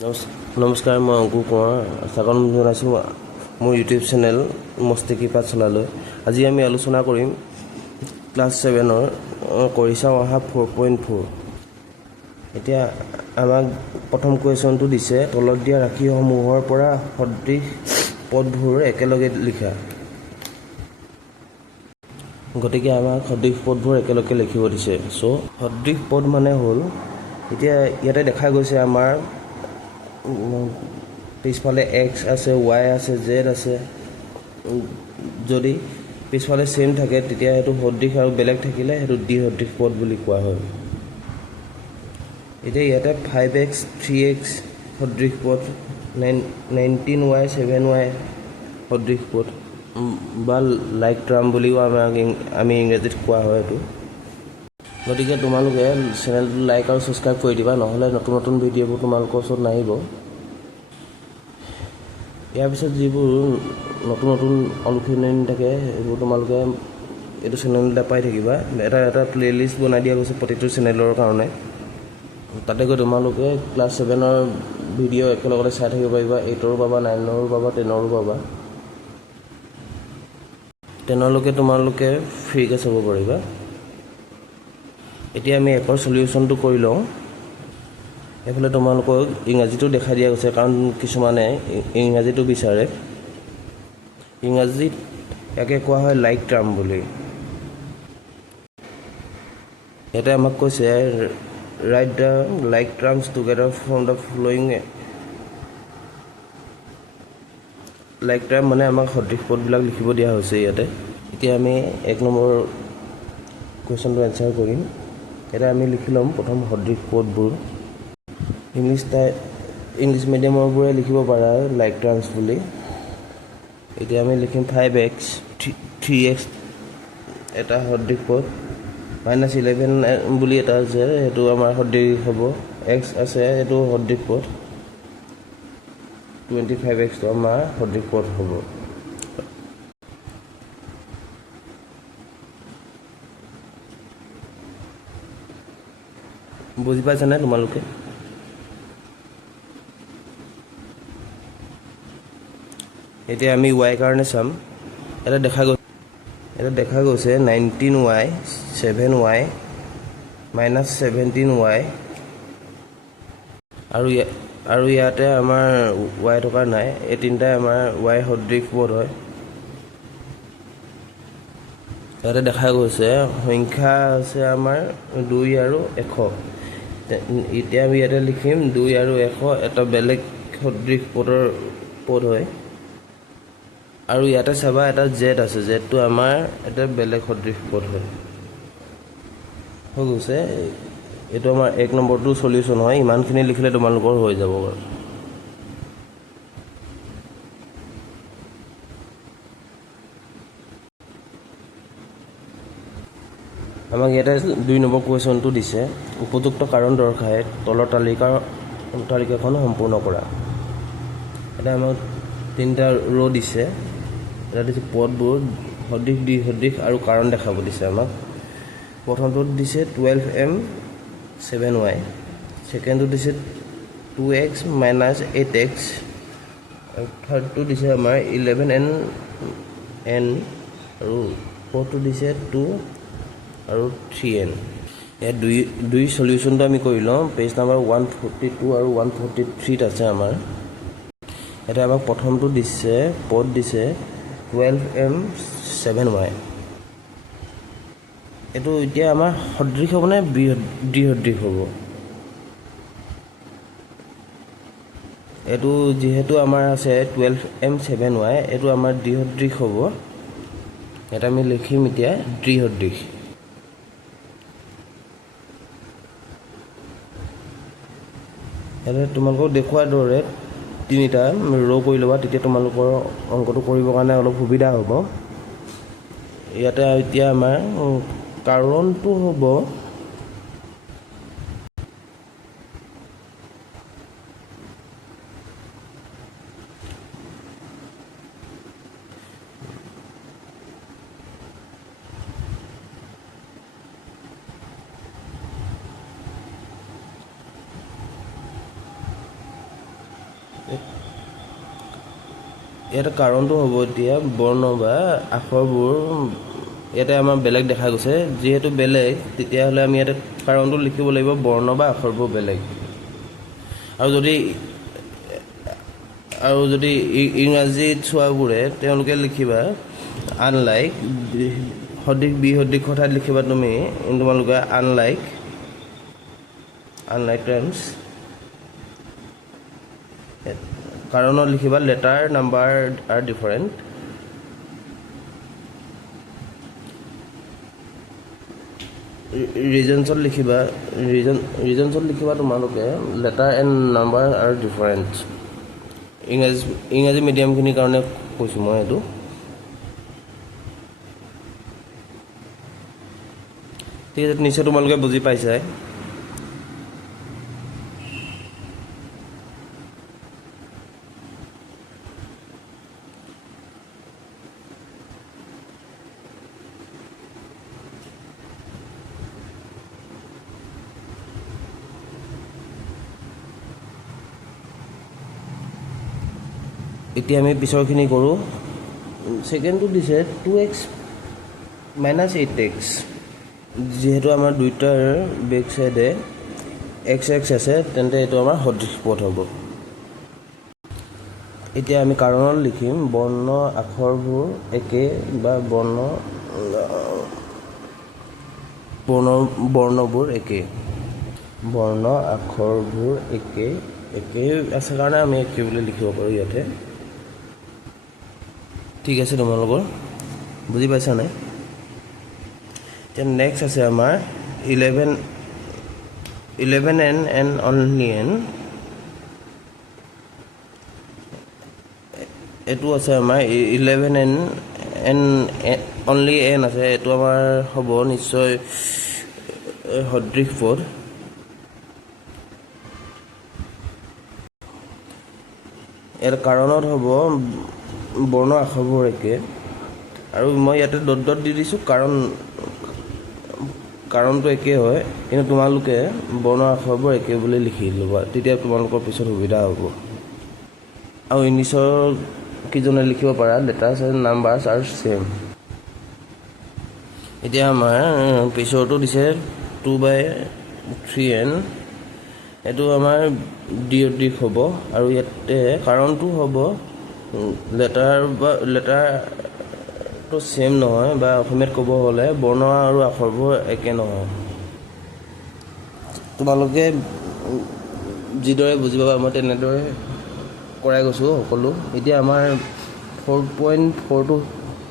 নমস্কাৰ, মই অংকুৰ কোঁৱৰ স্বাগতম জনাইছোঁ মোৰ ইউটিউব চেনেল মস্তিকি পাঠশালালৈ। আজি আমি আলোচনা কৰিম ক্লাছ 7ৰ কৰি চাওঁ অহা 4.4। এতিয়া আমাক প্ৰথম কুৱেশ্যনটো দিছে, তলত দিয়া ৰাশিসমূহৰ পৰা সদৃশ পদবোৰ একেলগে লিখা। গতিকে আমাক সদৃশ পদবোৰ একেলগে লিখিব দিছে। চ' সদৃশ পদ মানে হ'ল, এতিয়া ইয়াতে দেখা গৈছে আমাৰ পিছফালে এক্স আছে, ৱাই আছে, জেড আছে। যদি পিছফালে চেম থাকে তেতিয়া সেইটো সদৃশ, আৰু বেলেগ থাকিলে সেইটো দ্বি-সদৃশ পদ বুলি কোৱা হয়। এতিয়া ইয়াতে 5x 3x সদৃশ পদ, 19y 7y সদৃশ পদ বা লাইক টাৰ্ম বুলিও আমি ইংৰাজীত কোৱা হয় এইটো। গতিকে তোমালোকে চেনেলটো লাইক আৰু ছাবস্ক্ৰাইব কৰি দিবা, নহ'লে নতুন নতুন ভিডিঅ'বোৰ তোমালোকৰ ওচৰত নাহিব। ইয়াৰ পিছত যিবোৰ নতুন নতুন অনুশীলনী থাকে সেইবোৰ তোমালোকে এইটো চেনেলতে পাই থাকিবা। এটা প্লে'লিষ্ট বনাই দিয়া গৈছে প্ৰতিটো চেনেলৰ কাৰণে। তাতে গৈ তোমালোকে ক্লাছ 7ৰ ভিডিঅ' একেলগতে চাই থাকিব পাৰিবা। 8ৰো পাবা, 9ৰো পাবা, 10ৰো পাবা। 10লৈকে তোমালোকে ফ্ৰীকৈ চাব পাৰিবা। এতিয়া আমি একৰ চলিউশ্যনটো কৰি লওঁ। এইফালে তোমালোকক ইংৰাজীটো দেখাই দিয়া গৈছে, কাৰণ কিছুমানে ইংৰাজীটো বিচাৰে। ইংৰাজীত ইয়াকে কোৱা হয় লাইক টাৰ্ম বুলি। ইয়াতে আমাক কৈছে right the like terms together from the flowing. Like term মানে আমাক সদৃশ পদবিলাক লিখিব দিয়া হৈছে ইয়াতে। এতিয়া আমি 1 নম্বৰ কুৱেশ্যনটো এনচাৰ কৰিম। এতিয়া আমি লিখি ল'ম প্ৰথম সদৃশ পদবোৰ। ইংলিছ মিডিয়ামৰবোৰে লিখিব পাৰা লাইক টাৰ্মছ বুলি। এতিয়া আমি লিখিম 5x 3x এটা সদৃশ পদ, -11 বুলি এটা আছে, সেইটো আমাৰ সদৃশ হ'ব। x আছে, সেইটো সদৃশ পদ। 25xটো আমাৰ সদৃশ পদ হ'ব। বুজি পাইছানে তোমালোকে? এতিয়া আমি y কাৰণে চাম। এটা দেখা গৈছে 19y 7y -17y, আৰু ইয়াতে আমাৰ y থকা নাই। এই তিনিটাই আমাৰ y সদৃশ পদ হয়। ইয়াতে দেখা গৈছে সংখ্যা আছে আমাৰ 2 আৰু 100। এতিয়া আমি ইয়াতে লিখিম 2 আৰু 100 এটা বেলেগ সদৃশ পদ হয়। আৰু ইয়াতে চাবা এটা জেড আছে, জেডটো আমাৰ এটা বেলেগ সদৃশ পদ হয়। হৈ গৈছে, এইটো আমাৰ 1 নম্বৰটো চলিউশ্যন হয়। ইমানখিনি লিখিলে তোমালোকৰ হৈ যাব। আমাক ইয়াতে 2 নম্বৰ কুৱেশ্যনটো দিছে, উপযুক্ত কাৰণ দৰ্শাই তলৰ তালিকাখন সম্পূৰ্ণ কৰা। এতিয়া আমাক 3টা ৰ' দিছে। এটা দিছে পদবোৰ সদৃশ, দ্বি-সদৃশ আৰু কাৰণ দেখাব দিছে আমাক। প্ৰথমটোত দিছে 12m 7y, ছেকেণ্ডটো দিছে 2x - 8x, আৰু থাৰ্ডটো দিছে আমাৰ 11n আৰু ফ'ৰ্থটো দিছে 2 আৰু 3n। ইয়াত দুই চলিউশ্যনটো আমি কৰি লওঁ। পেজ নাম্বাৰ 142 আৰু 143 আছে আমাৰ। এতিয়া আমাক প্ৰথমটো দিছে, পদ দিছে 12m 7y। এইটো এতিয়া আমাৰ সদৃশ হ'ব নে দ্বি-সদৃশ হ'ব? এইটো যিহেতু আমাৰ আছে 12m 7y, এইটো আমাৰ দ্বি-সদৃশ হ'ব। ইয়াত আমি লিখিম এতিয়া দ্বি-সদৃশ। ইয়াতে তোমালোকক দেখুওৱাৰ দৰে 3টা ৰ' কৰি ল'বা, তেতিয়া তোমালোকৰ অংকটো কৰিবৰ কাৰণে অলপ সুবিধা হ'ব। ইয়াতে এতিয়া আমাৰ কাৰণটো হ'ব ইয়াতে কাৰণটো হ'ব এতিয়া বৰ্ণ বা আখৰবোৰ ইয়াতে আমাৰ বেলেগ দেখা গৈছে, যিহেতু বেলেগ তেতিয়াহ'লে আমি ইয়াতে কাৰণটো লিখিব লাগিব বৰ্ণ বা আখৰবোৰ বেলেগ। আৰু যদি ইংৰাজীত চোৱাবোৰে তেওঁলোকে লিখিবা আনলাইক, সদৃশ বিসদৃশ ঠাইত লিখিবা তোমালোকে আনলাইক টাৰ্মছ। কাৰণত লিখিবা লেটাৰ নাম্বাৰ আৰ ডিফাৰেণ্ট। ৰিজনছত লিখিবা তোমালোকে letter and number R different. ইংৰাজী মিডিয়ামখিনিৰ কাৰণে কৈছোঁ মই এইটো। ঠিক আছে, নিশ্চয় তোমালোকে বুজি পাইছাই। এতিয়া আমি পিছৰখিনি কৰোঁ। ছেকেণ্ডটো দিছে 2x - 8x। যিহেতু আমাৰ দুইটাৰ বেক চাইডে x আছে, তেন্তে এইটো আমাৰ সদৃশ পদ হ'ব। এতিয়া আমি কাৰণত লিখিম বৰ্ণ আখৰবোৰ একে বা বৰ্ণবোৰ একে। বৰ্ণ আখৰবোৰ একে আছে কাৰণে আমি একে বুলি লিখিব পাৰোঁ ইয়াতে। ঠিক আছে, তোমালোকৰ বুজি পাইছা নাই? এতিয়া নেক্সট আছে আমাৰ 11n and only n। এইটো আছে আমাৰ 11n and only n আছে। এইটো আমাৰ হ'ব নিশ্চয় সদৃশ পদ। ইয়াৰ কাৰণত হ'ব বৰ্ণ আখৰবোৰ একে, আৰু মই ইয়াতে ডট দি দিছোঁ কাৰণটো একে হয়, কিন্তু তোমালোকে বৰ্ণ আখৰবোৰ একে বুলি লিখি ল'বা, তেতিয়া তোমালোকৰ পিছত সুবিধা হ'ব। আৰু ইংলিছৰ কিজনে লিখিব পাৰা letters and numbers are same. এতিয়া আমাৰ পিছৰটো দিছে 2/3n। এইটো আমাৰ দ্বিঅধিক হ'ব, আৰু ইয়াতে কাৰণটো হ'ব লেটাৰটো ছেম নহয়, বা অসমীয়াত ক'ব হ'লে বৰ্ণ আৰু আখৰবোৰ একে নহয়। তোমালোকে যিদৰে বুজি পাবা মই তেনেদৰে কৰাই গৈছোঁ সকলো। এতিয়া আমাৰ 4.4টো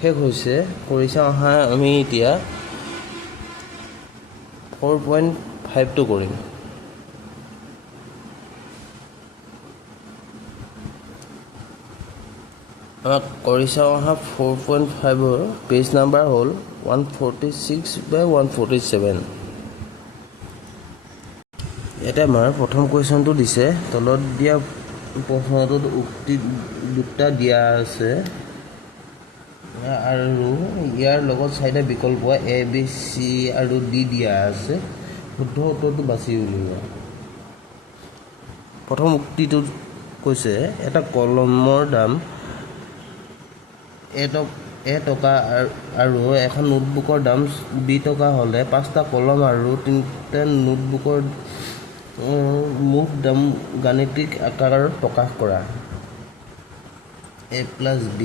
শেষ হৈছে, কৰি চাওঁ অহা আমি এতিয়া 4.5টো কৰিম। আমাক কৰি চাওঁ অহা 4.5ৰ পেজ নাম্বাৰ হ'ল 146/147। ইয়াতে আমাৰ প্ৰথম কুৱেশ্যনটো দিছে, তলত দিয়া প্ৰশ্নটোত উক্তি দুটা দিয়া আছে, আৰু ইয়াৰ লগত 4টা বিকল্প A, B, C আৰু D দিয়া আছে। শুদ্ধ উত্তৰটো বাছি উলিওৱা। প্ৰথম উক্তিটোত কৈছে এটা কলমৰ দাম A টকা আৰু এখন নোটবুকৰ দাম B টকা হ'লে 5টা কলম আৰু 3টা নোটবুকৰ মুঠ দাম গাণিতিক আকাৰত প্ৰকাশ কৰা। A + B।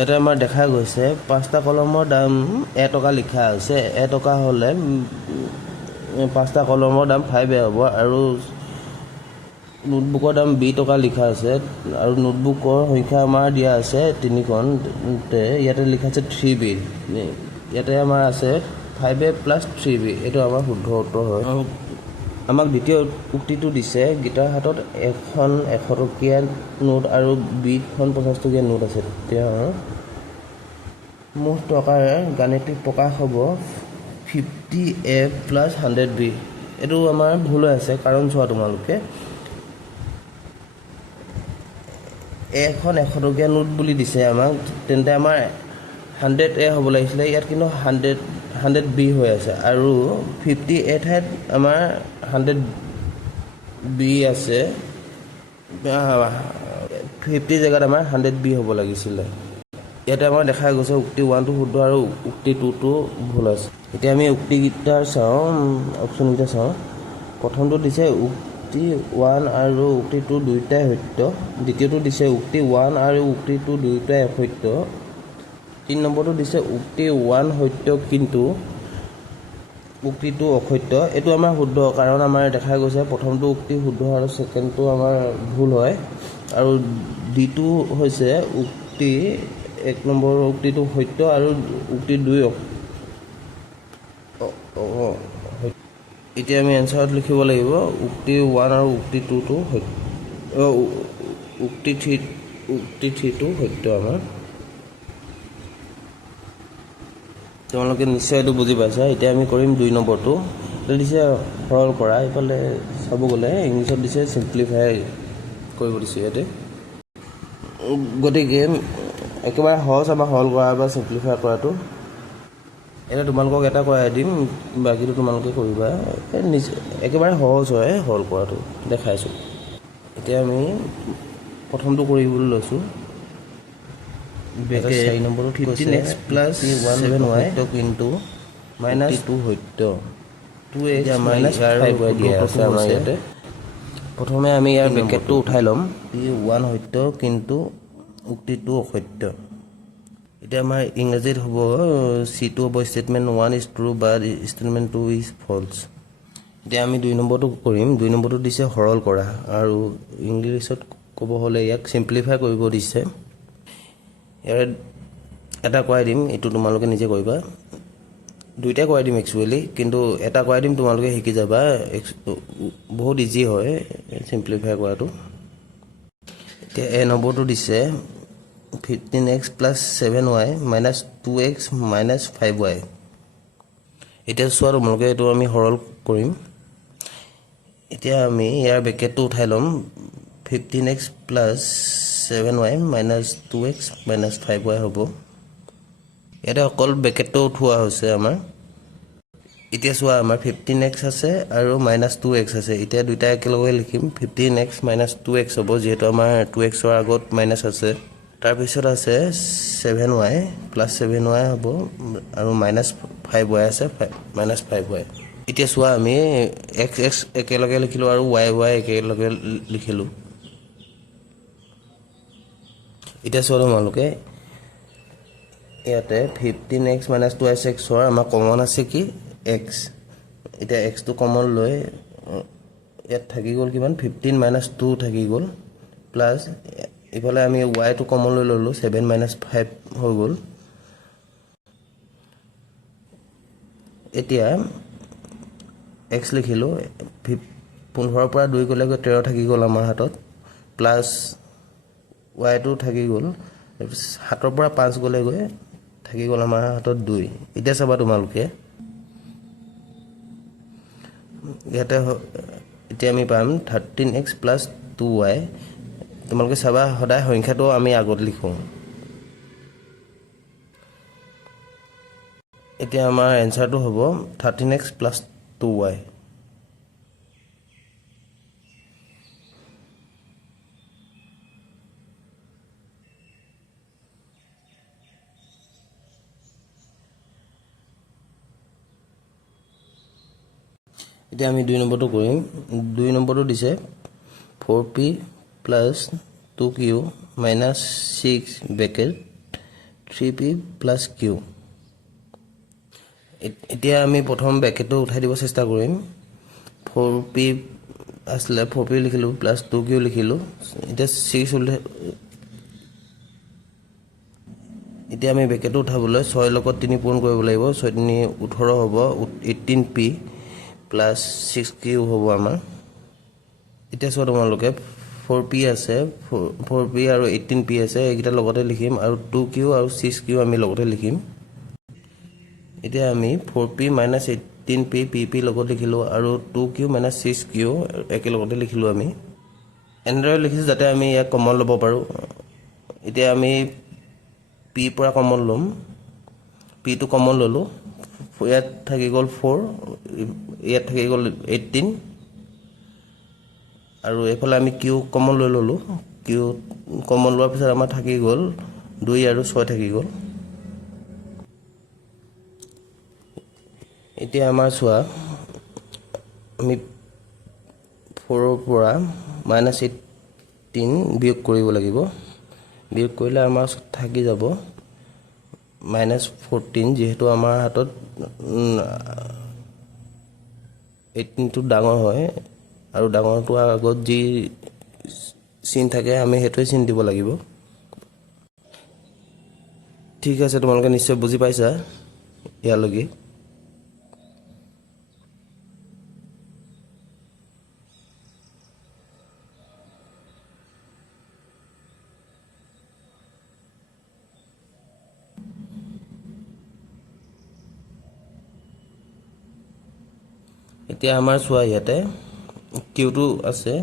এটা আমাৰ দেখা গৈছে 5টা কলমৰ দাম টকা লিখা আছে। টকা হ'লে 5টা কলমৰ দাম 5 হ'ব, আৰু নোটবুকৰ দাম B টকা লিখা আছে, আৰু নোটবুকৰ সংখ্যা আমাৰ দিয়া আছে 3খন। ইয়াতে লিখা আছে 3B। ইয়াতে আমাৰ আছে 5A + 3B। এইটো আমাৰ শুদ্ধ উত্তৰ হয়। আমাক দ্বিতীয় উক্তিটো দিছে গীতাৰ হাতত এখন 100 টকীয়া নোট আৰু Bখন 50 টকীয়া নোট আছে। তেওঁৰ মুঠ টকাৰ গাণিতিক প্ৰকাশ হ'ব 50A + 100B। এইটো আমাৰ ভুল হৈ আছে, কাৰণ চোৱা তোমালোকে এখন 100 টকীয়া নোট বুলি দিছে আমাক, তেন্তে আমাৰ 100A হ'ব লাগিছিলে, ইয়াত কিন্তু 100B হৈ আছে, আৰু 50A ঠাইত আমাৰ বি আছে 50 জেগাত আমাৰ 100 বি হ'ব লাগিছিলে ইয়াতে আমাৰ দেখা গৈছে উক্তি 1টো শুদ্ধ আৰু উক্তি 2টো ভুল আছে এতিয়া আমি উক্তিকেইটা চাওঁ অপশ্যনকেইটা চাওঁ প্ৰথমটো দিছে উক্তি 1 আৰু উক্তি 2 দুয়োটাই সত্য দ্বিতীয়টো দিছে উক্তি 1 আৰু উক্তি 2 দুয়োটাই অসত্য 3 নম্বৰটো দিছে উক্তি 1 সত্য কিন্তু উক্তি 2 অসত্য এইটো আমাৰ শুদ্ধ কাৰণ আমাৰ দেখা গৈছে প্ৰথমটো উক্তি শুদ্ধ আৰু সেকেণ্ডটো আমাৰ ভুল হয় আৰু দ্বিটো হৈছে উক্তি 1 নম্বৰ উক্তিটো সত্য আৰু উক্তি 2 এতিয়া আমি এনসাৰত লিখিব লাগিব উক্তি 1 আৰু উক্তি 2টো সত্য উক্তি 3টো সত্য আমাৰ তোমালোকে নিশ্চয় এইটো বুজি পাইছা এতিয়া আমি কৰিম 2 নম্বৰটো এটা দিছে সৰল কৰা এইফালে চাব গ'লে ইংলিছত দিছে চিম্পলিফাই কৰিব দিছে ইয়াতে গতিকে একেবাৰে সহজ আমাৰ সৰল কৰা বা চিম্পলিফাই কৰাটো এটা তোমালোকক এটা কৰাই দিম বাকীটো তোমালোকে কৰিবা একেবাৰে সহজ হয় সৰল কৰাটো দেখাইছোঁ এতিয়া আমি প্ৰথমটো কৰিবলৈ লৈছোঁ 4 নম্বৰটো 15x প্লাছ 7y কিন্তু মাইনাছ 2 সত্য 2x মাইনাছ 5y দিয়া আছে আমাৰ ইয়াতে প্ৰথমে আমি ইয়াৰ ব্ৰেকেটটো উঠাই ল'ম 1 সত্য কিন্তু উক্তি 2 অসত্য এতিয়া আমাৰ ইংৰাজীত হ'ব C2 হ'ব ষ্টেটমেণ্ট 1 ইজ ট্ৰু বা ষ্টেটমেণ্ট 2 ইজ ফলছ এতিয়া আমি 2 নম্বৰটো কৰিম 2 নম্বৰটো দিছে সৰল কৰা আৰু ইংলিছত ক'ব হ'লে ইয়াক চিম্পলিফাই কৰিব দিছে ইয়াৰ এটা কৰাই দিম এইটো তোমালোকে নিজে কৰিবা দুইটা কৰাই দিম একচুৱেলি কিন্তু এটা কৰাই দিম তোমালোকে শিকি যাবা বহুত ইজি হয় চিম্পলিফাই কৰাটো এতিয়া এ নম্বৰটো দিছে 15x plus 7y minus 2x minus 5y এতিয়া চোৱা তোমালোকে এইটো আমি সৰল কৰিম এতিয়া আমি ইয়াৰ ব্ৰেকেটটো উঠাই ল'ম 15x plus 7y minus 2x minus 5y হ'ব ইয়াতে অকল ব্ৰেকেটটো উঠোৱা হৈছে আমাৰ এতিয়া চোৱা আমাৰ 15x আছে আৰু মাইনাছ 2x আছে এতিয়া দুইটা একেলগে লিখিম 15x মাইনাছ 2x হ'ব যিহেতু আমাৰ 2xৰ আগত মাইনাছ আছে তাৰপিছত আছে 7y প্লাছ 7y হ'ব আৰু মাইনাছ 5y আছে মাইনাছ 5y এতিয়া চোৱা আমি x একেলগে লিখিলোঁ আৰু y একেলগে লিখিলোঁ এতিয়া চোৱা তোমালোকে ইয়াতে 15x মাইনাছ 2xৰ আমাৰ কমন আছে কি x এতিয়া xটো কমন লৈ ইয়াত থাকি গ'ল কিমান 15 মাইনাছ 2 থাকি গ'ল প্লাছ ইফালে আমি yটো কমন লৈ ল'লোঁ 7 মাইনাছ 5 হৈ গ'ল এতিয়া x লিখিলোঁ 15ৰ পৰা 2 গ'লে 13 থাকি গ'ল আমাৰ হাতত প্লাছ yটো থাকি গ'ল 7ৰ পৰা 5 গ'লেগৈ থাকি গ'ল আমাৰ হাতত 2 এতিয়া চাবা তোমালোকে ইয়াতে এতিয়া আমি পাম 13x প্লাছ 2y তোমালোকে চাবা সদায় সংখ্যাটো আমি আগত লিখোঁ এতিয়া আমাৰ এনসাৰটো হ'ব 13x প্লাছ 2y এতিয়া আমি 2 নম্বৰটো কৰিম 2 নম্বৰটো দিছে 4p plus 2q minus 6 bracket 3p plus q এতিয়া আমি প্ৰথম ব্ৰেকেটটো উঠাই দিব চেষ্টা কৰিম 4p আছিলে 4p লিখিলোঁ প্লাছ 2q লিখিলোঁ এতিয়া 6 এতিয়া আমি ব্ৰেকেটটো উঠাবলৈ 6 লগত 3 পূৰণ কৰিব লাগিব 6 3 18 হ'ব 18p প্লাছ 6q হ'ব আমাৰ এতিয়া চোৱা তোমালোকে 4p আছে 4p আৰু 18p আছে এইকেইটা লগতে লিখিম আৰু 2q আৰু 6q আমি লগতে লিখিম এতিয়া আমি 4p মাইনাছ 18p pp লগত লিখিলোঁ আৰু 2q মাইনাছ 6q একেলগতে লিখিলোঁ আমি এনেদৰে লিখিছোঁ যাতে আমি ইয়াক কমন ল'ব পাৰোঁ এতিয়া আমি p পৰা কমন ল'ম pটো কমন ল'লোঁ ইয়াত থাকি গ'ল 4 ইয়াত থাকি গ'ল 18 আৰু এইফালে আমি কিউ কমন লৈ ল'লোঁ কিউ কমন লোৱাৰ পিছত আমাৰ থাকি গ'ল 2 আৰু 6 থাকি গ'ল এতিয়া আমাৰ চোৱা আমি 4 ৰ পৰা -18 বিয়োগ কৰিব লাগিব বিয়োগ কৰিলে আমাৰ থাকি যাব -14 যেহেতু আমাৰ হাতত 18 টো ডাঙৰ হয় আৰু ডাঙৰটো আগত যি চিন থাকে আমি হেতুৱে চিন দিব লাগিব ঠিক আছে তোমালোকে নিশ্চয় বুজি পাইছা ইয়ালৈকে এতিয়া আমাৰ চোৱা ইয়াতে কিউটো আছে